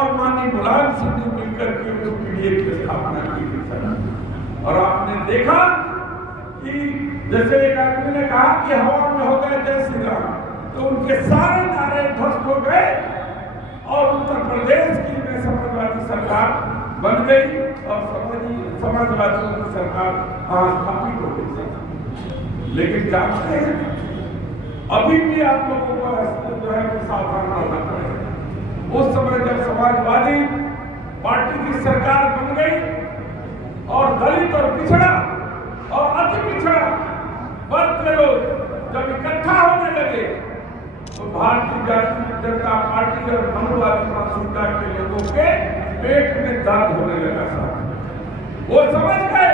और माननीय मुलायम सिंह ने मिलकर के उस पीडीए की स्थापना की थी सर। और आपने देखा कि जैसे एक आदमी ने कहा कि हवा में हो गए जय श्री राम, तो उनके सारे नारे ध्वस्त हो गए और उत्तर प्रदेश की में समाजवादी सरकार बन गई और समाजवादियों की सरकार स्थापित हो गई। लेकिन जानते हैं अभी भी आप लोगों को जो है सावधान रहना पड़ेगा। उस समय जब समाजवादी पार्टी की सरकार बन गई और दलित और पिछड़ा और अति पिछड़ा वर्ग के लोग जब इकट्ठा होने लगे तो भारतीय जनता पार्टी और मनुवादी मानसिकता के लोगों के पेट में दर्द होने लगा साथ। वो समझ गए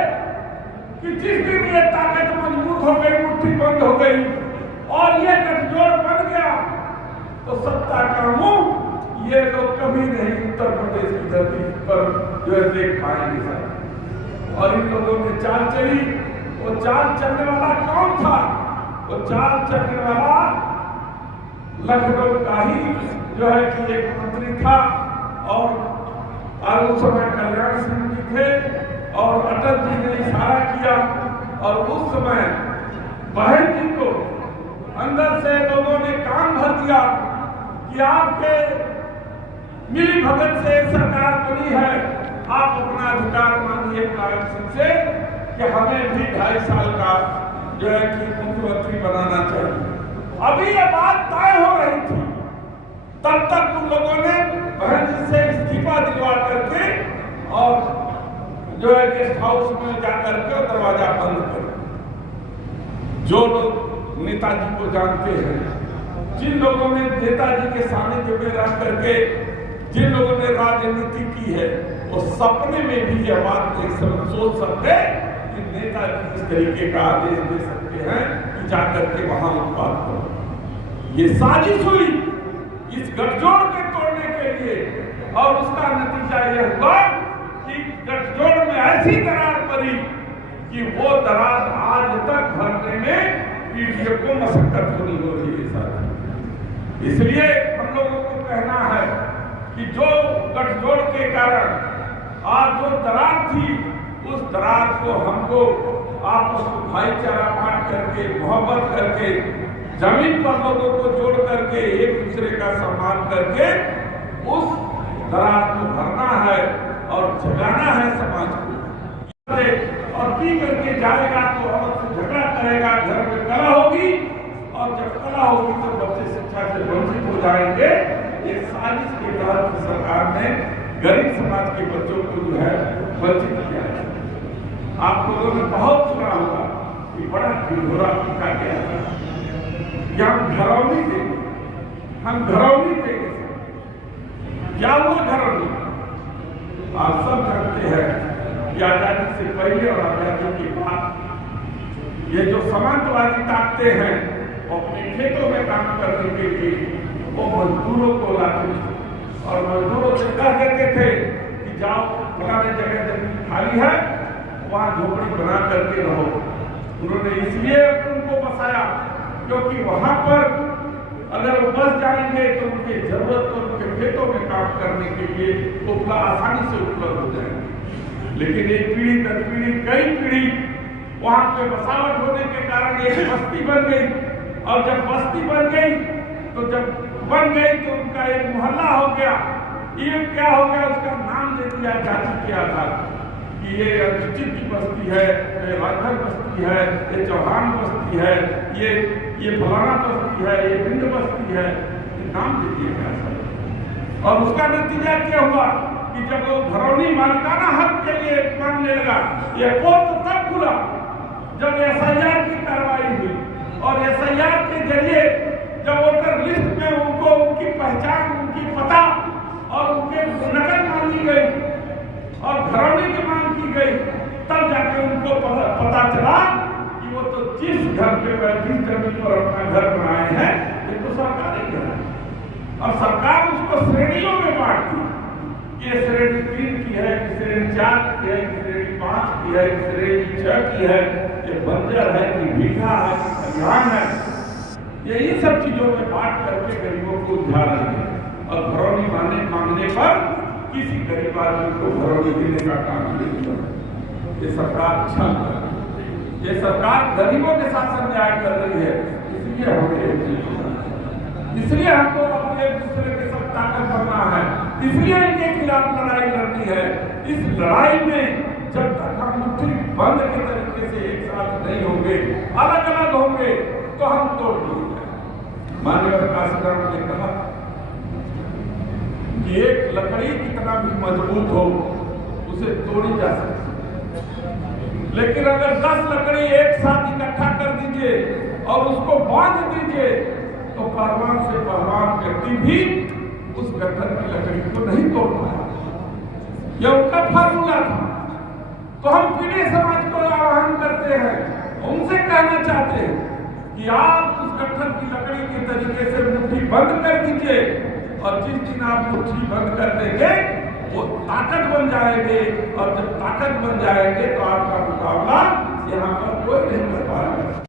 कि जिस दिन ये ताकत मजबूत हो गई, मुट्ठी बंद हो गई और ये गठजोड़ बन गया तो सत्ता का मुंह ये लोग कभी नहीं उत्तर प्रदेश की धरती पर जो है देख पाएंगे सर। और इन लोगों ने चाल चली। वो चाल चलने वाला कौन था? वो चाल चलने वाला लखनऊ का ही जो है कि एक मंत्री था और उस समय कल्याण सिंह जी थे और अटल जी ने इशारा किया और उस समय बहन जी को अंदर से लोगों ने कान भर दिया कि आपके मिली भगत से सरकार बनी है, आप अपना अधिकार मांगिए मुलायम सिंह से कि हमें भी 2.5 साल का जो है कि मुख्यमंत्री बनाना चाहिए। अभी ये बात तय हो रही थी, तब तक उन लोगों ने बहन जी से इस्तीफा दिलवा करके और जो है गेस्ट हाउस में जाकर के दरवाजा बंद कर। जो लोग नेताजी को जानते हैं, जिन लोगों ने नेताजी के सानिध्य में रह करके जिन लोगों ने राजनीति की है, वो सपने में भी यह बात नहीं सोच सकते कि नेताजी इस तरीके का आदेश दे सकते हैं कि जाकर के वहां उत्पाद करो। ये साजिश हुई इस गठजोड़ के तोड़ने के लिए और उसका नतीजा यह हुआ कि गठजोड़ में ऐसी दरार पड़ी कि वो दरार आज तक भरने में पीडीए को मशक्कत होनी हो रही है साथ। इसलिए हम लोगों को कहना है कि जो गठजोड़ के कारण आज जो दरार थी, उस दरार को हमको आपस में भाईचारा बांट करके, मोहब्बत करके, जमीन पर लोगों को जोड़ करके, एक दूसरे का सम्मान करके उस दरार को भरना है और जगाना है समाज को। और पी करके जाएगा तो औरत से झगड़ा करेगा, घर में कला होगी और जब कला होगी तो बच्चे शिक्षा से वंचित हो जाएंगे। ये साजिश के तहत सरकार ने गरीब समाज के बच्चों को जो है वंचित किया है। आप लोगों ने बहुत सुना होगा कि बड़ा ढिढोरा पीटा गया था कि हम घरौनी देंगे, हम घरौनी देंगे। क्या हुआ घरौनी? आप सब जानते हैं कि आजादी से पहले और आजादी के बाद ये जो समाजवादी ताकतें हैं वो अपने खेतों में काम करने के लिए वो मजदूरों को लाते थे और मजदूरों से कह देते थे कि जाओ फलाने जगह जमीन खाली है, वहां झोपड़ी बना करके रहो। उन्होंने इसलिए उनको बसाया क्योंकि वहां पर अगर वो बस जाएंगे तो उनकी जरूरत तो उनके खेतों में काम करने के लिए आसानी से उपलब्ध हो जाएगी। लेकिन एक पीढ़ी दर पीढ़ी, कई पीढ़ी वहां पे बसावट होने के कारण एक बस्ती बन गई और जब बस्ती बन गई तो उनका एक मोहल्ला हो गया। ये क्या हो गया? उसका नाम दे दिया जाति के आधार कि ये अनुसूचित की बस्ती है, ये राजभर बस्ती है, ये चौहान बस्ती है, ये फलाना बस्ती है, ये बिंद बस्ती है, ये नाम दे दिया गया। और उसका नतीजा क्या हुआ कि जब वो घरौनी मालिकाना हक के लिए मांगने लगा, ये पोल तो तब खुला जब एसआईआर की कार्रवाई हुई और एसआईआर के जरिए जब वोटर लिस्ट में उनको उनकी पहचान, उनकी पता और उनके नकल मांगी गई और घरौनी की मांग की गई, तब जाके उनको पता चला कि वो तो जिस घर पे जिस जमीन पर अपना घर बनाए हैं ये तो सरकारी घर है। और सरकार उसको श्रेणियों में बांट दी। ये श्रेणी 3 की है, श्रेणी 4 की है, श्रेणी 5 की है, श्रेणी 6 की है, ये बंजर है कि भीखा है कि खलिहान है। ये इन सब चीजों में बांट करके गरीबों को उधार देंगे और घरौनी मांगने पर किसी गरीब आदमी को घरौनी देने का काम नहीं किया। ये सरकार छल कर रही है, ये सरकार गरीबों के साथ अन्याय कर रही है। इसलिए हमको अपने एक दूसरे के साथ ताकत बनना है, इसलिए इनके खिलाफ लड़ाई लड़नी है। इस लड़ाई में जब तक हम मुट्ठी बंद के तरीके से एक साथ नहीं होंगे, अलग अलग होंगे, तो हम तोड़ देंगे। माननीय प्रकाश ने कहा कि एक लकड़ी कितना भी मजबूत हो उसे तोड़ी जा सकती, लेकिन अगर 10 लकड़ी एक साथ इकट्ठा कर दीजिए और उसको बांध दीजिए तो पहलवान से पहलवान व्यक्ति भी उस गट्ठर की लकड़ी को नहीं तोड़ पाया। यह उनका फार्मूला था। तो हम पीढ़ी समाज को आह्वान करते हैं, उनसे कहना चाहते हैं कि आप उस गट्ठर की लकड़ी के तरीके से मुट्ठी बंद कर दीजिए, और जिस दिन आप मुट्ठी बंद कर देंगे वो ताकत बन जाएंगे, और जब ताकत बन जाएंगे तो आपका मुकाबला यहाँ पर कोई नहीं कर पाएगा।